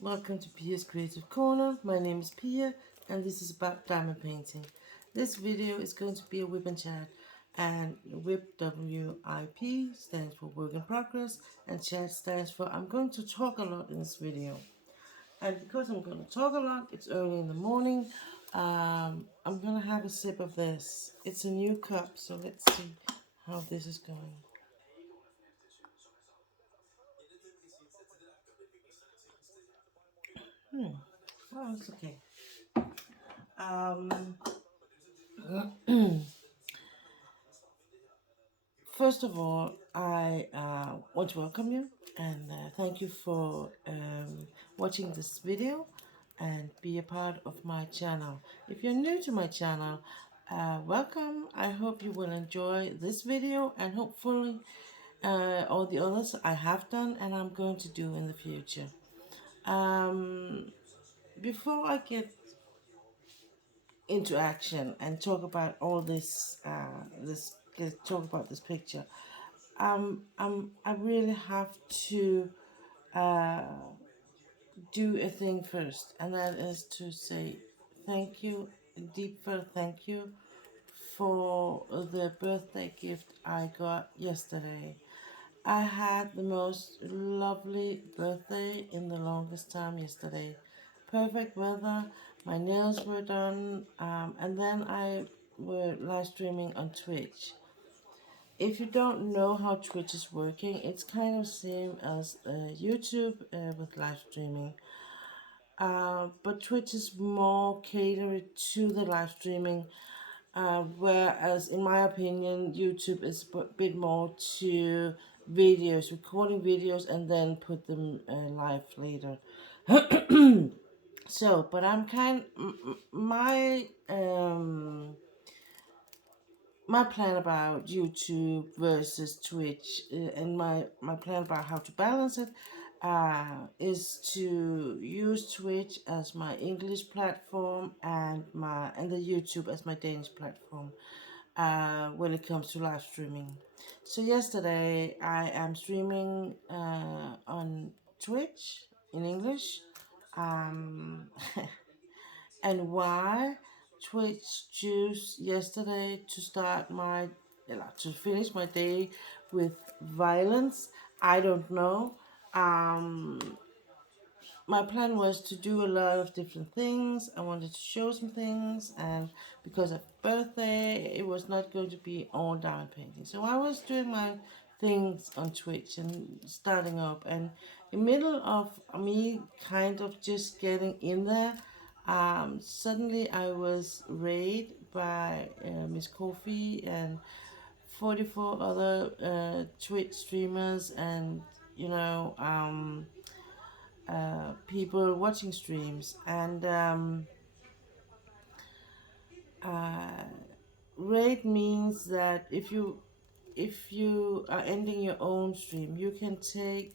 Welcome to Pia's Creative Corner. My name is Pia and this is about diamond painting. This video is going to be a WIP and chat, and WIP WIP stands for work in progress and chat stands for I'm going to talk a lot in this video. And because I'm going to talk a lot, it's early in the morning. I'm going to have a sip of this. It's a new cup, so let's see how this is going. Well, it's okay. First of all, I want to welcome you and thank you for watching this video and be a part of my channel. If you're new to my channel, welcome. I hope you will enjoy this video and hopefully all the others I have done and I'm going to do in the future. Before I get into action and talk about all this, talk about this picture, I really have to uh, do a thing first, and that is to say thank you, a deep felt thank you for the birthday gift I got yesterday. I had the most lovely birthday in the longest time yesterday. Perfect weather, my nails were done, and then I were live streaming on Twitch. If you don't know how Twitch is working, it's kind of same as YouTube with live streaming. But Twitch is more catered to the live streaming, whereas in my opinion, YouTube is a bit more to videos, recording videos and then put them live later. So, but I'm my plan about YouTube versus Twitch, and my plan about how to balance it is to use Twitch as my English platform and the YouTube as my Danish platform when it comes to live streaming. So yesterday I am streaming on Twitch in English. Um, and why Twitch choose yesterday to start to finish my day with violence, I don't know. Um, my plan was to do a lot of different things. I wanted to show some things, and because of birthday, it was not going to be all diamond painting. So I was doing my things on Twitch and starting up, and in the middle of me kind of just getting in there, suddenly I was raided by Miss Coffee and 44 other Twitch streamers, and you know people watching streams, and uh, raid means that if you are ending your own stream, you can take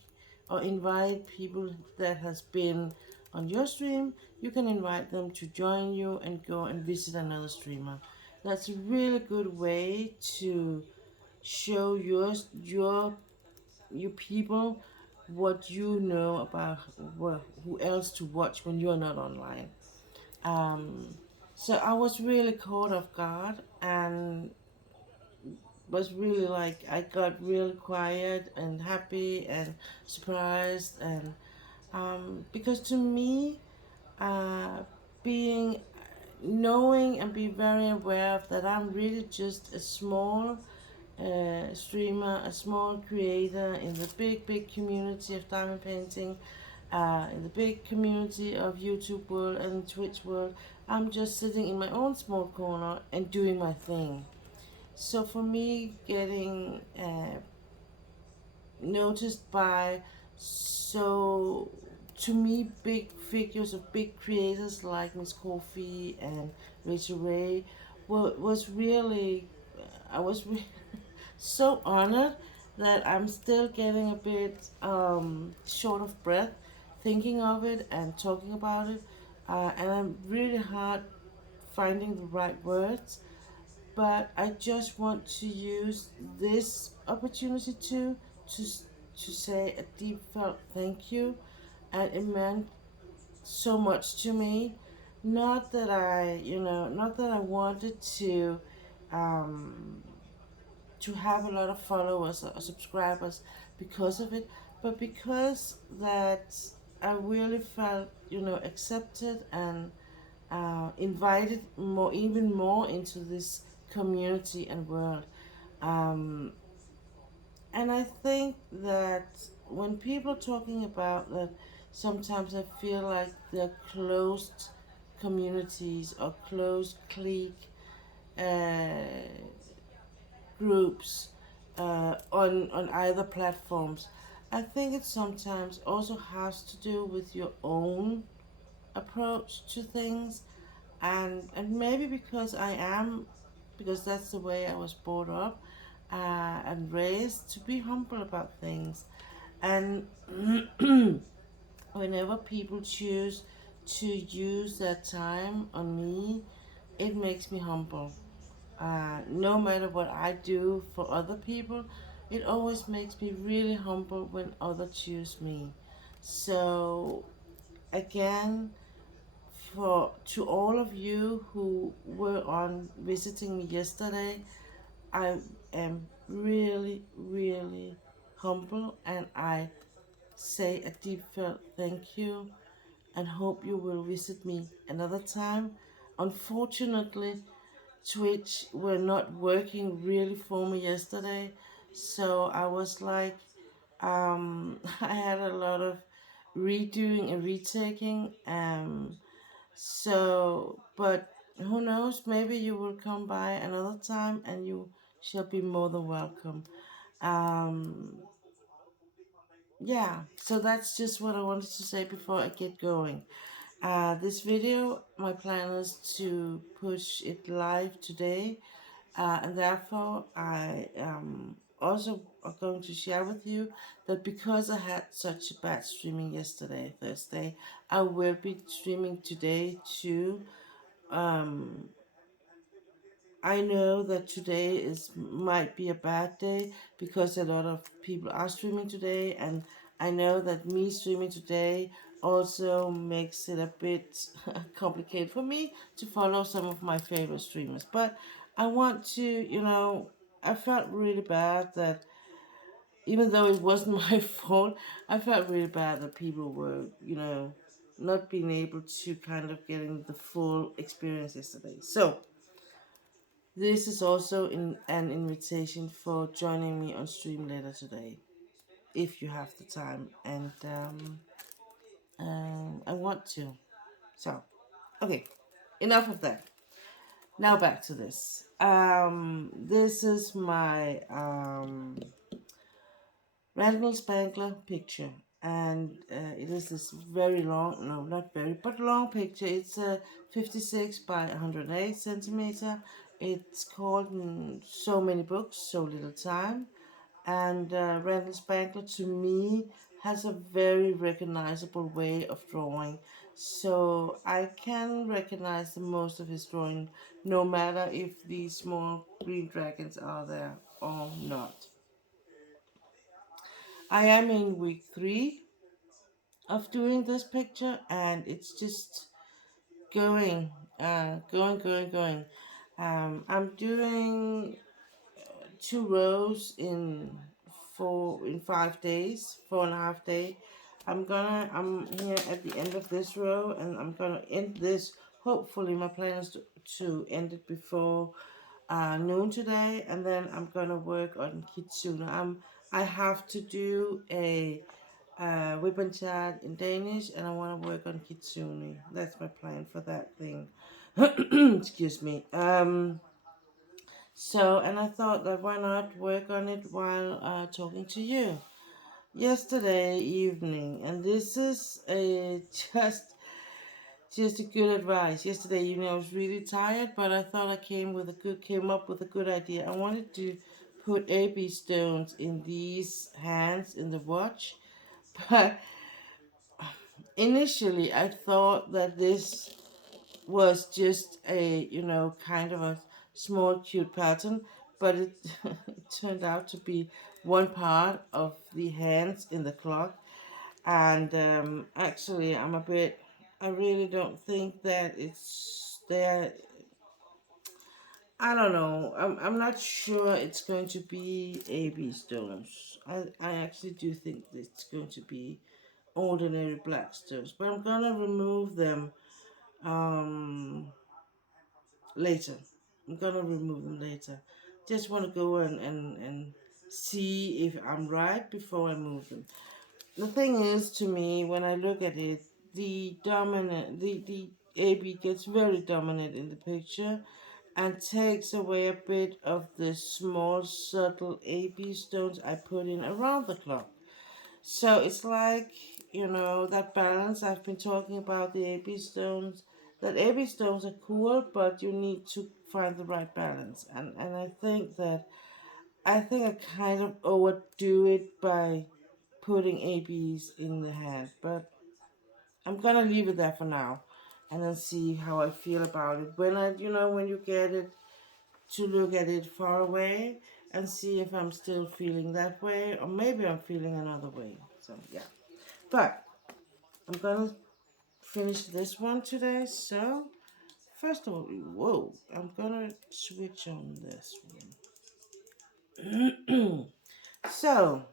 or invite people that has been on your stream. You can invite them to join you and go and visit another streamer. That's a really good way to show you people what you know about who else to watch when you're not online. Um, so I was really caught off guard and was really like I got really quiet and happy and surprised, and because to me, uh, being knowing and be very aware of that I'm really just a small streamer, a small creator in the big community of diamond painting, in the big community of YouTube world and Twitch world. I'm just sitting in my own small corner and doing my thing. So for me, getting noticed by so to me big figures of big creators like Miss Coffee and Rachel Ray was really I was really so honored that I'm still getting a bit short of breath thinking of it and talking about it, and I'm really hard finding the right words, but I just want to use this opportunity to to say a deep felt thank you, and it meant so much to me. Not that not that I wanted um, to have a lot of followers or subscribers because of it, but because that I really felt, accepted and invited more, even more into this community and world. Um, and I think that when people talking about that, sometimes I feel like they're closed communities or closed clique uh, groups on either platforms. I think it sometimes also has to do with your own approach to things, and maybe because that's the way I was brought up and raised to be humble about things. And whenever people choose to use their time on me, it makes me humble. No matter what I do for other people, it always makes me really humble when others choose me. So again, for to all of you who were on visiting me yesterday, I am really, really humble, and I say a deep felt thank you and hope you will visit me another time. Unfortunately, Twitch were not working really for me yesterday, so I was like, I had a lot of redoing and retaking. But who knows? Maybe you will come by another time, and you shall be more than welcome. Um, yeah, so that's just what I wanted to say before I get going. This video, my plan is to push it live today, and therefore I also are going to share with you that because I had such a bad streaming yesterday, Thursday, I will be streaming today too. Um, I know that today is might be a bad day because a lot of people are streaming today, and I know that me streaming today also makes it a bit complicated for me to follow some of my favorite streamers. But I want to, I felt really bad that even though it wasn't my fault, I felt really bad that people were, not being able to kind of getting the full experience yesterday. So this is also an invitation for joining me on stream later today, if you have the time, and I want to. So, okay, enough of that. Now back to this. This is my Randall Spangler picture, and it is this very long, no, not very, but long picture. It's 56 by 108 centimeter. It's called So Many Books, So Little Time. And Randall Spangler, to me, has a very recognizable way of drawing. So I can recognize the most of his drawing, no matter if these small green dragons are there or not. I am in week 3 of doing this picture, and it's just going, going. I'm doing 2 rows in 5 days, 4.5 days. I'm here at the end of this row, and I'm gonna end this. Hopefully, my plan is to end it before noon today, and then I'm gonna work on Kitsune. I have to do a WIP and chat in Danish, and I want to work on Kitsune. That's my plan for that thing. Excuse me. So, and I thought that why not work on it while talking to you. Yesterday evening, and this is a just a good advice. Yesterday evening, I was really tired, but I thought I came up with a good idea. I wanted to put AB stones in these hands in the watch, but initially I thought that this was just a kind of a small cute pattern, but it, it turned out to be one part of the hands in the clock. And actually I really don't think that it's there. I don't know. I'm not sure it's going to be AB stones. I actually do think that it's going to be ordinary black stones, but I'm gonna remove them later. I'm gonna remove them later. Just want to go and see if I'm right before I move them. The thing is, to me, when I look at it, the AB gets very dominant in the picture and takes away a bit of the small subtle AB stones I put in around the clock. So it's like, that balance I've been talking about, the AB stones. That AB stones are cool, but you need to find the right balance. And I think I kind of overdo it by putting ABs in the hand, but I'm gonna leave it there for now and then see how I feel about it. When you get it to look at it far away and see if I'm still feeling that way or maybe I'm feeling another way. So, yeah. But I'm gonna finish this one today. So, first of all, whoa, I'm gonna switch on this one. So,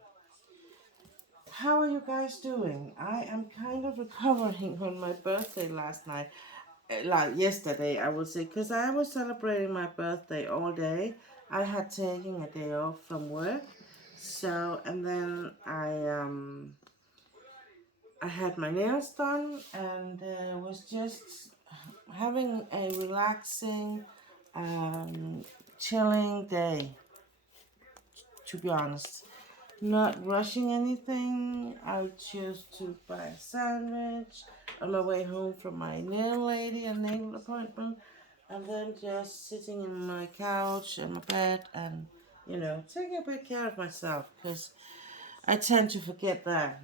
how are you guys doing? I am kind of recovering on my birthday last night. Like yesterday, I would say, because I was celebrating my birthday all day. I had taken a day off from work. So, and then I had my nails done and was just having a relaxing, um, chilling day, to be honest. Not rushing anything. I chose to buy a sandwich on my way home from my nail lady, a nail appointment, and then just sitting in my couch and my bed and, taking a bit care of myself because I tend to forget that.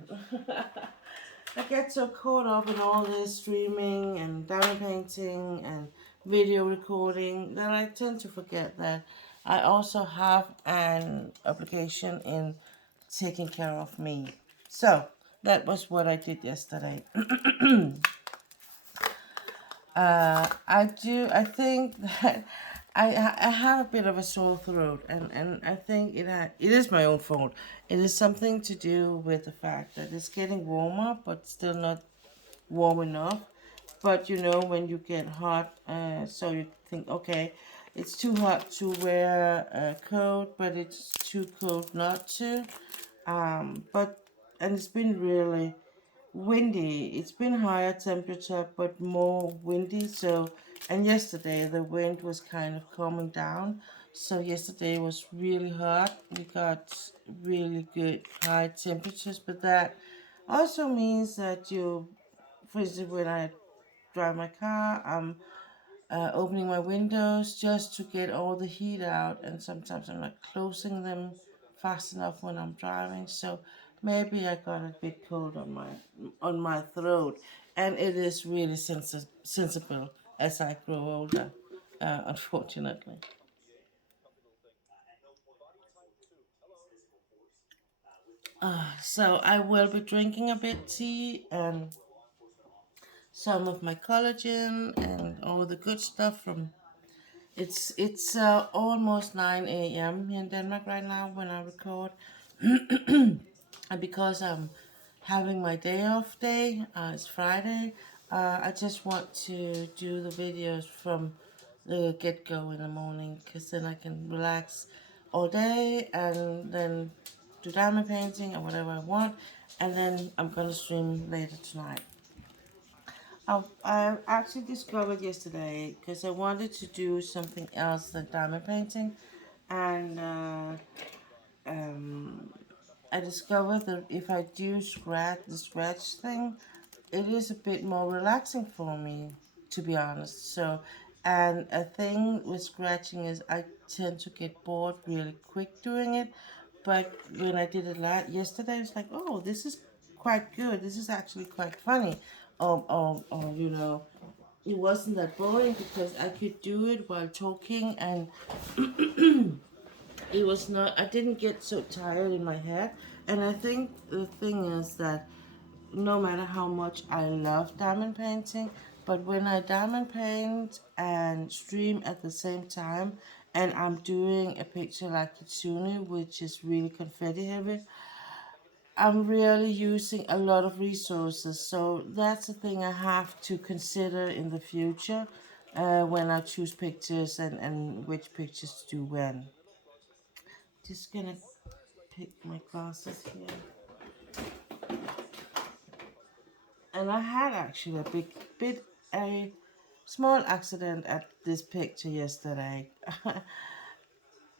I get so caught up in all this streaming and diamond painting and video recording that I tend to forget that I also have an obligation in taking care of me. So that was what I did yesterday. I think that I have a bit of a sore throat, and I think it is my own fault. It is something to do with the fact that it's getting warmer, but still not warm enough. But when you get hot, so you think, okay, it's too hot to wear a coat, but it's too cold not to. But and it's been really windy. It's been higher temperature, but more windy. So, and yesterday the wind was kind of calming down. So yesterday was really hot. We got really good high temperatures, but that also means that for instance, when I drive my car, I'm opening my windows just to get all the heat out, and sometimes I'm not closing them fast enough when I'm driving. So maybe I got a bit cold on my throat, and it is really sensible as I grow older, unfortunately. So I will be drinking a bit tea and some of my collagen and all the good stuff from. It's almost 9 a.m. here in Denmark right now when I record. And because I'm having my day off day, it's Friday, I just want to do the videos from the get-go in the morning because then I can relax all day and then do diamond painting or whatever I want, and then I'm gonna stream later tonight. I actually discovered yesterday because I wanted to do something else than diamond painting, and um, I discovered that if I do the scratch thing, it is a bit more relaxing for me, to be honest. So, and a thing with scratching is I tend to get bored really quick doing it. But when I did it yesterday, it's like, oh, this is quite good. This is actually quite funny. It wasn't that boring because I could do it while talking, and it was not. I didn't get so tired in my head. And I think the thing is that no matter how much I love diamond painting, but when I diamond paint and stream at the same time, and I'm doing a picture like Kitsune, which is really confetti heavy, I'm really using a lot of resources. So that's a thing I have to consider in the future when I choose pictures and which pictures to do when. Just gonna pick my glasses here. And I had actually a small accident at this picture yesterday.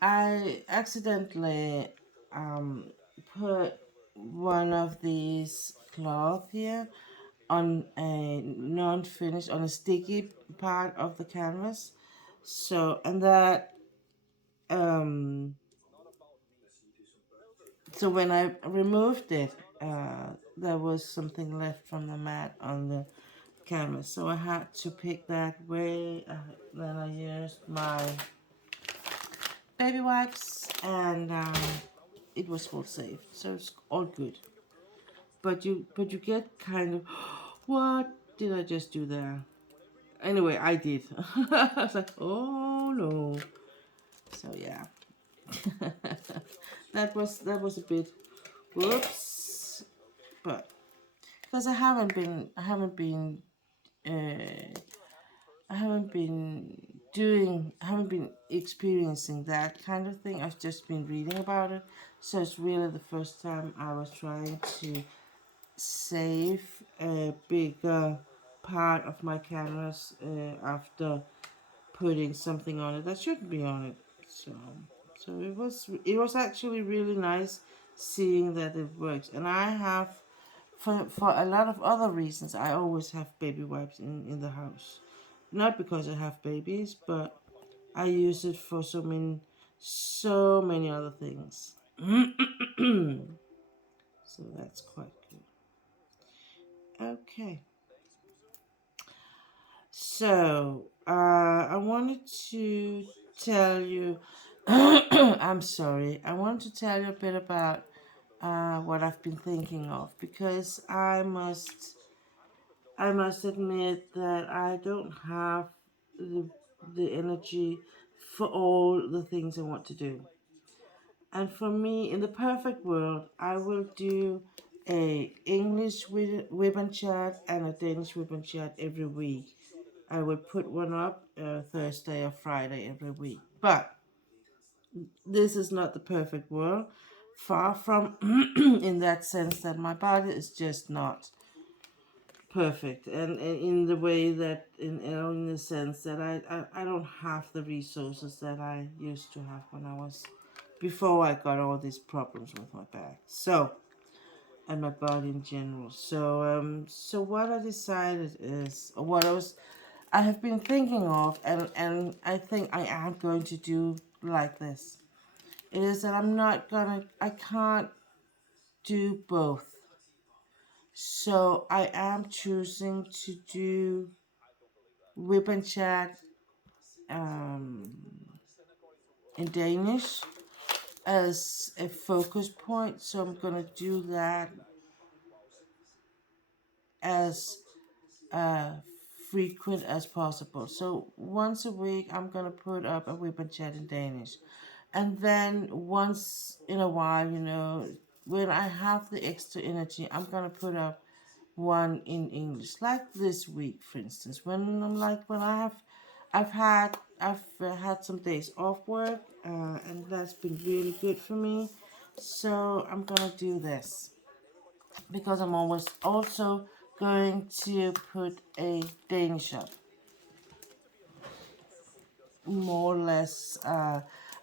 I accidentally um, put one of these cloth here on a non-finished, on a sticky part of the canvas. So, and that, um, so when I removed it, there was something left from the mat on the canvas. So I had to pick that way. Then I used my baby wipes, and it was full safe, so it's all good. But you get kind of, what did I just do there? Anyway, I did. I was like, oh no. So yeah, that was a bit whoops, but because uh, I haven't been experiencing that kind of thing. I've just been reading about it. So it's really the first time I was trying to save a bigger part of my canvas after putting something on it that shouldn't be on it. So it was actually really nice seeing that it works. And I have, for a lot of other reasons, I always have baby wipes in the house. Not because I have babies, but I use it for so many other things. So that's quite good. Okay. So, I wanted to tell you, I'm sorry, I want to tell you a bit about what I've been thinking of, because I must admit that I don't have the, the energy for all the things I want to do. And for me, in the perfect world, I will do a English ribbon chart and a Danish ribbon chart every week. I will put one up Thursday or Friday every week. But this is not the perfect world. Far from, in that sense that my body is just not perfect, and in the way that, in the sense that I don't have the resources that I used to have when I was, before I got all these problems with my back. So, and my body in general. So what I decided is, or what I have been thinking of, and I think I am going to do like this. It is that I can't do both. So I am choosing to do whip and chat um, in Danish as a focus point. So I'm gonna do that as uh, frequent as possible. So once a week, I'm gonna put up a whip and chat in Danish, and then once in a while, when I have the extra energy, I'm gonna put up one in English. Like this week, for instance, I've had some days off work, and that's been really good for me. So I'm gonna do this because I'm always also going to put a Danish up, more or less.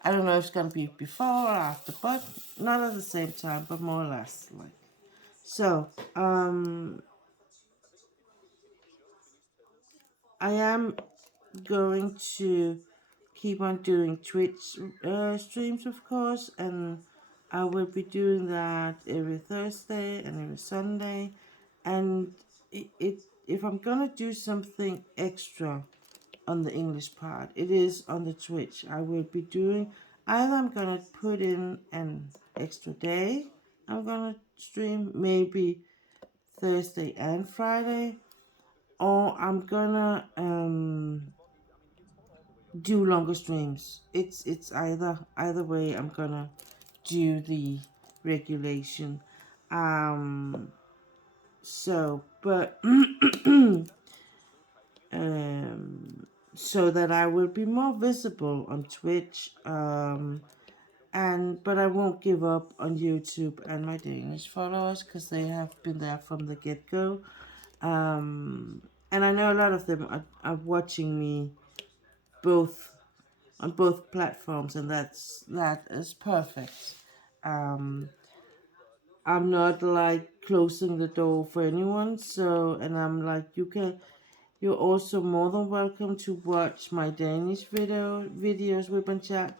I don't know if it's gonna be before or after, but not at the same time, but more or less like. So, I am going to keep on doing Twitch streams, of course, and I will be doing that every Thursday and every Sunday. And if I'm gonna do something extra on the English part, it is on the Twitch. I will be doing, either I'm gonna put in an extra day, I'm gonna stream maybe Thursday and Friday, or I'm gonna do longer streams. It's either way. I'm gonna do the regulation. Um, but so that I will be more visible on Twitch. And but I won't give up on YouTube and my Danish followers because they have been there from the get go. And I know a lot of them are watching me both on both platforms, and that is perfect. Um, I'm not like closing the door for anyone, so and I'm like you're also more than welcome to watch my Danish videos with and chat.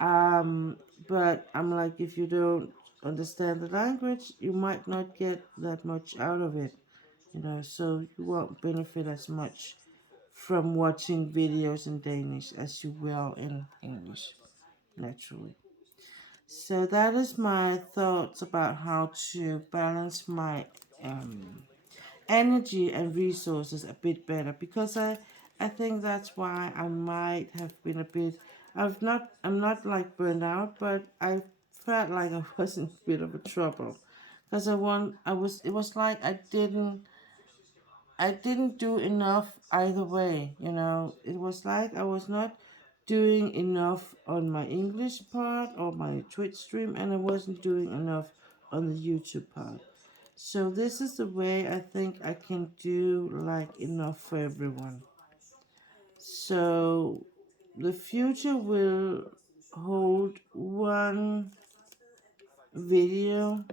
Um, but I'm like, if you don't understand the language, you might not get that much out of it, so you won't benefit as much from watching videos in Danish as you will in English, naturally. So that is my thoughts about how to balance my um, energy and resources a bit better, because I think that's why I might have been a bit I'm not like burned out, but I felt like I was in a bit of a trouble because I was it was like I didn't do enough either way, it was like I was not doing enough on my English part or my Twitch stream, and I wasn't doing enough on the YouTube part. So this is the way I think I can do like enough for everyone. So the future will hold one video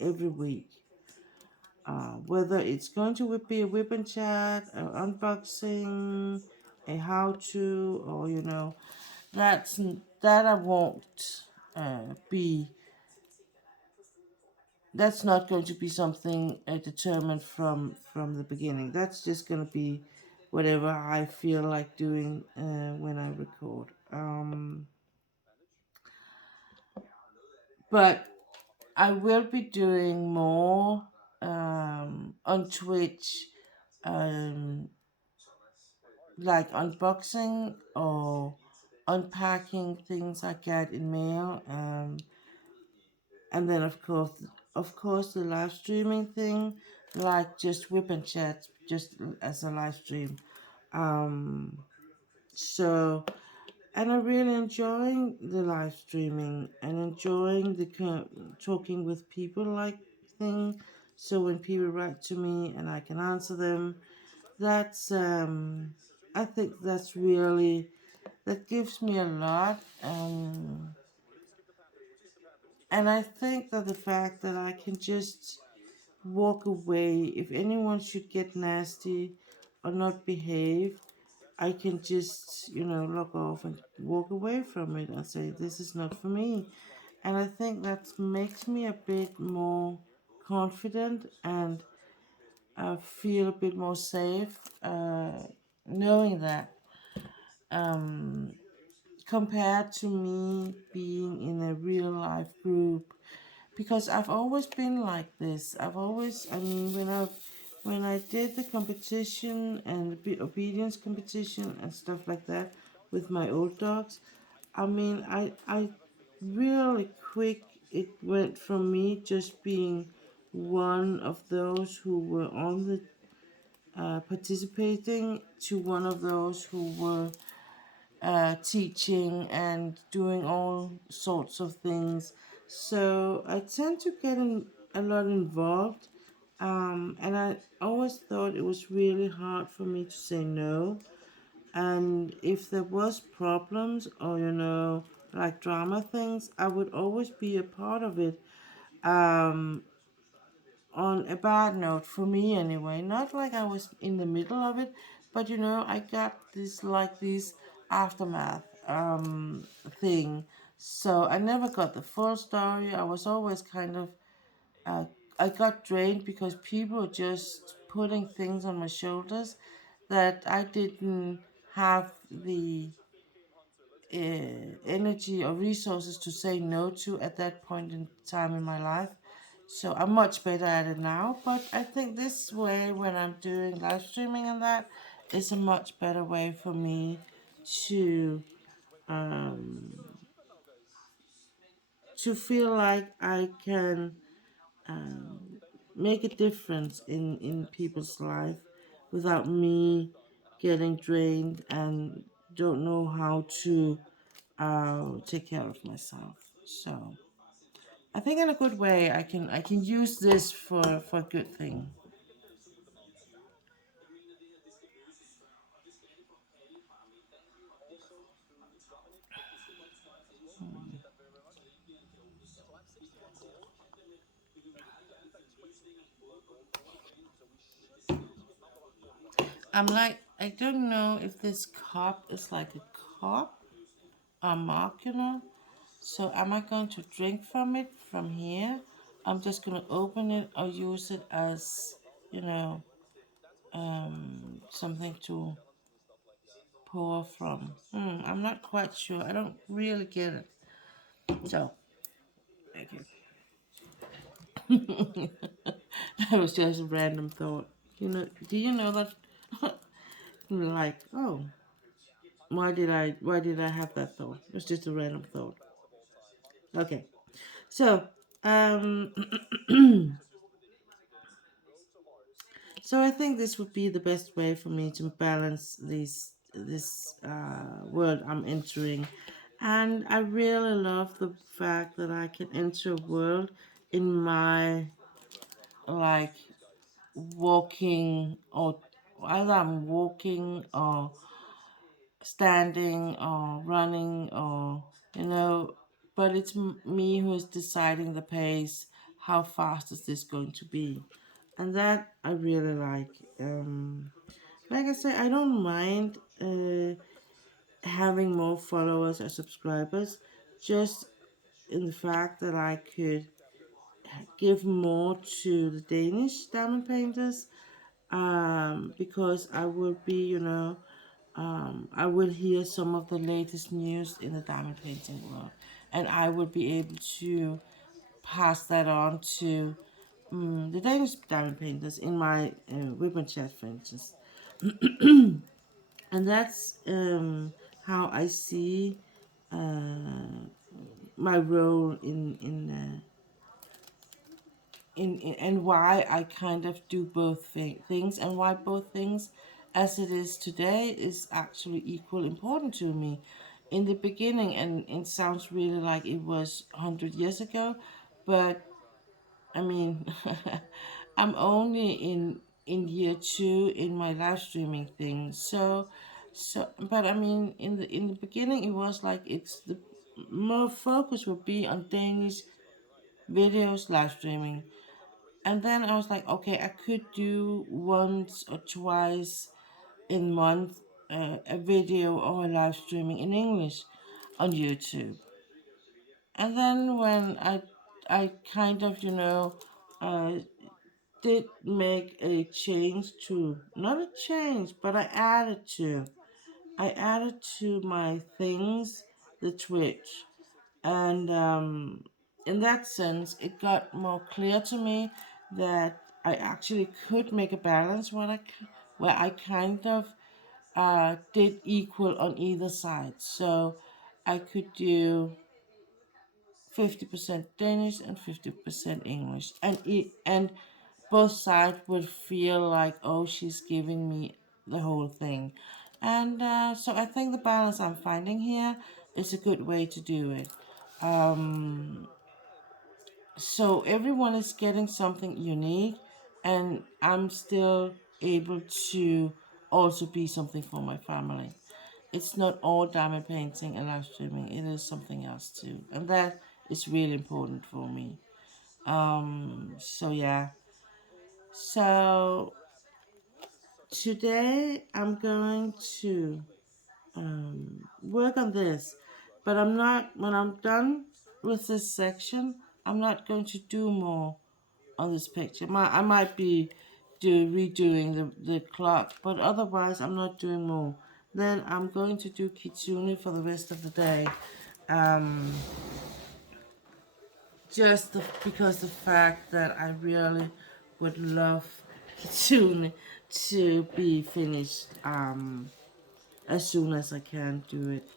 every week. Whether it's going to be a whip and chat, an unboxing, a how to, or that's that I won't be that's not going to be something determined from the beginning. That's just going to be whatever I feel like doing when I record. But I will be doing more on Twitch, um, like unboxing or unpacking things I get in mail. And then of course the live streaming thing, like just whip and chat just as a live stream. Um so and I'm really enjoying the live streaming and enjoying the talking with people like thing. So when people write to me and I can answer them, that's I think that gives me a lot. And I think that the fact that I can just walk away if anyone should get nasty or not behave, I can just, log off and walk away from it and say, this is not for me. And I think that makes me a bit more confident and feel a bit more safe, knowing that, um, compared to me being in a real life group, because I've always been like this. I mean, when I did the competition and the obedience competition and stuff like that with my old dogs, I mean, I really quick it went from me just being one of those who were on the participating to one of those who were teaching and doing all sorts of things. So I tend to get a lot involved. And I always thought it was really hard for me to say no. And if there was problems or, like drama things, I would always be a part of it. Um, on a bad note for me anyway. Not like I was in the middle of it, but I got this aftermath thing. So I never got the full story. I was always kind of uh, I got drained because people were just putting things on my shoulders that I didn't have the energy or resources to say no to at that point in time in my life. So I'm much better at it now, but I think this way, when I'm doing live streaming and that, is a much better way for me to um, feel like I can make a difference in people's life without me getting drained and don't know how to take care of myself. So I think in a good way I can use this for a good thing. I'm like, I don't know if this cup is like a cup, a mark, you know. So am I going to drink from it from here? I'm just gonna open it or use it as, you know, something to pour from. I'm not quite sure. I don't really get it. So, okay. That was just a random thought. Do you know that? Like, oh, why did I have that thought? It was just a random thought. Okay. So, um, so I think this would be the best way for me to balance this world I'm entering, and I really love the fact that I can enter a world in my like walking, or either I'm walking or standing or running, or you know but it's me who is deciding the pace. How fast is this going to be? And that I really like I say, I don't mind having more followers or subscribers, just in the fact that I could give more to the Danish diamond painters, because I will be, I will hear some of the latest news in the diamond painting world, and I will be able to pass that on to the Danish diamond painters in my ribbon chat, for instance. And that's how I see my role in and why I kind of do both things, and why both things as it is today is actually equal important to me. In the beginning, and it sounds really like it was 100 years ago, but I mean, I'm only in year 2 in my live streaming thing. But I mean, in the beginning, it was like it's the more focus would be on Danish videos live streaming, and then I was like, okay, I could do once or twice in month a video or a live streaming in English on YouTube. And then when I kind of uh, did make a change to, not a change, but I added to my things the Twitch, and in that sense it got more clear to me that I actually could make a balance where I kind of did equal on either side. So I could do 50% Danish and 50% English, and both sides would feel like, oh, she's giving me the whole thing. And so I think the balance I'm finding here is a good way to do it. So everyone is getting something unique, and I'm still able to also be something for my family. It's not all diamond painting and live streaming, it is something else too. And that is really important for me. So yeah. So today I'm going to work on this, but I'm not, when I'm done with this section, I'm not going to do more on this picture. I might be redoing the clock, but otherwise I'm not doing more. Then I'm going to do kitsune for the rest of the day. Um, just because the fact that I really would love to be finished as soon as I can do it.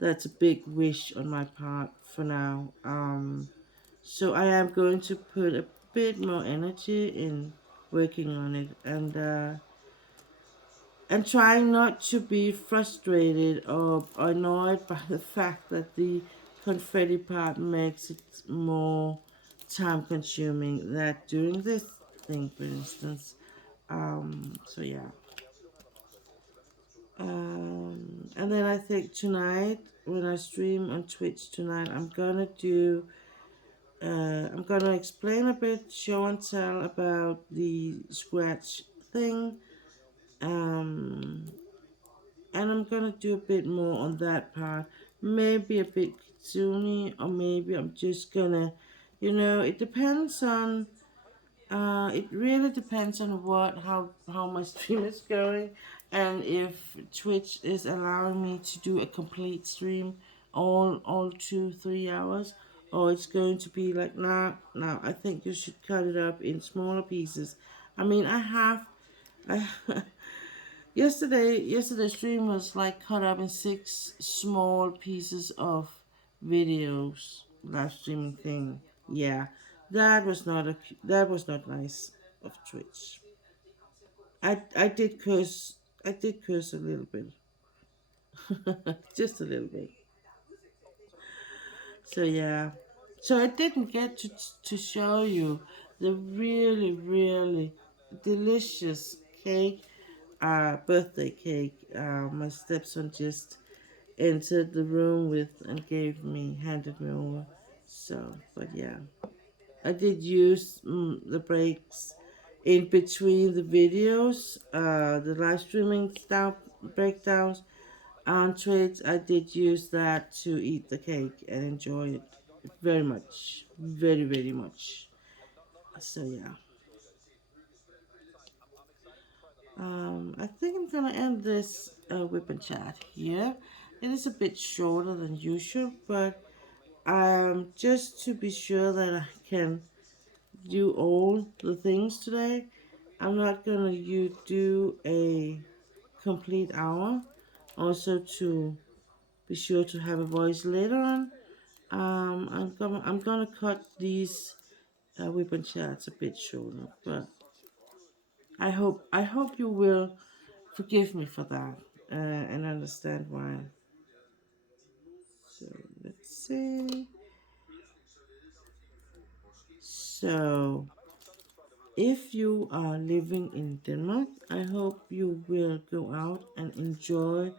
That's a big wish on my part for now. So I am going to put a bit more energy in working on it, and trying not to be frustrated or annoyed by the fact that the confetti part makes it more time consuming that doing this thing, for instance. So yeah. And then I think tonight, when I stream on Twitch tonight, I'm gonna explain a bit, show and tell about the scratch thing. Um, and I'm gonna do a bit more on that part. Maybe a bit kitsune, or maybe I'm just gonna, it depends on. It really depends on how my stream is going, and if Twitch is allowing me to do a complete stream, all 2-3 hours, or it's going to be like, nah, no, I think you should cut it up in smaller pieces. I mean, I yesterday's stream was like cut up in 6 small pieces of videos. Live streaming thing. Yeah, that was not nice of Twitch. I did curse. I did curse a little bit, just a little bit. So yeah. So I didn't get to show you the really really delicious cake, birthday cake. My stepson just entered the room with and handed me over. So, but yeah, I did use the breaks in between the videos, the live streaming style breakdowns on Twitch. I did use that to eat the cake and enjoy it very much, very very much. So yeah, I think I'm gonna end this whip and chat here. It is a bit shorter than usual, but just to be sure that I can do all the things today, I'm not gonna do a complete hour. Also, to be sure to have a voice later on. I'm gonna cut these whip and chats a bit shorter, but I hope you will forgive me for that, and understand why. So let's see. So if you are living in Denmark, I hope you will go out and enjoy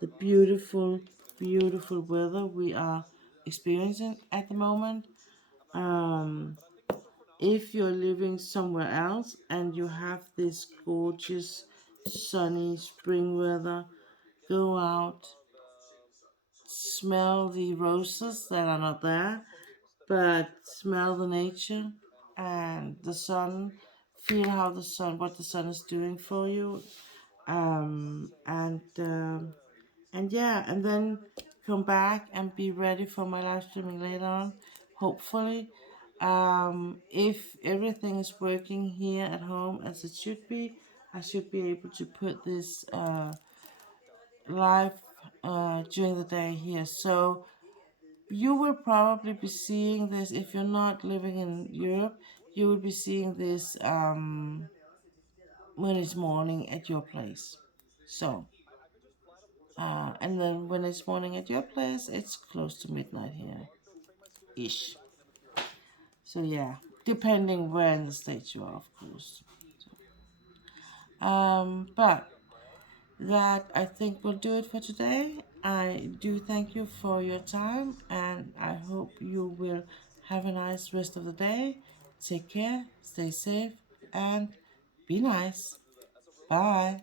the beautiful, beautiful weather we are experiencing at the moment. Um, if you're living somewhere else and you have this gorgeous, sunny spring weather, go out, smell the roses that are not there, but smell the nature and the sun, feel what the sun is doing for you, um, and um, and yeah, and then come back and be ready for my live streaming later on, hopefully. If everything is working here at home as it should be, I should be able to put this live during the day here. So you will probably be seeing this if you're not living in Europe. You will be seeing this when it's morning at your place. So, and then when it's morning at your place, it's close to midnight here, ish. So yeah, depending where in the States you are, of course. But that I think will do it for today. I do thank you for your time, and I hope you will have a nice rest of the day. Take care, stay safe, and be nice. Bye.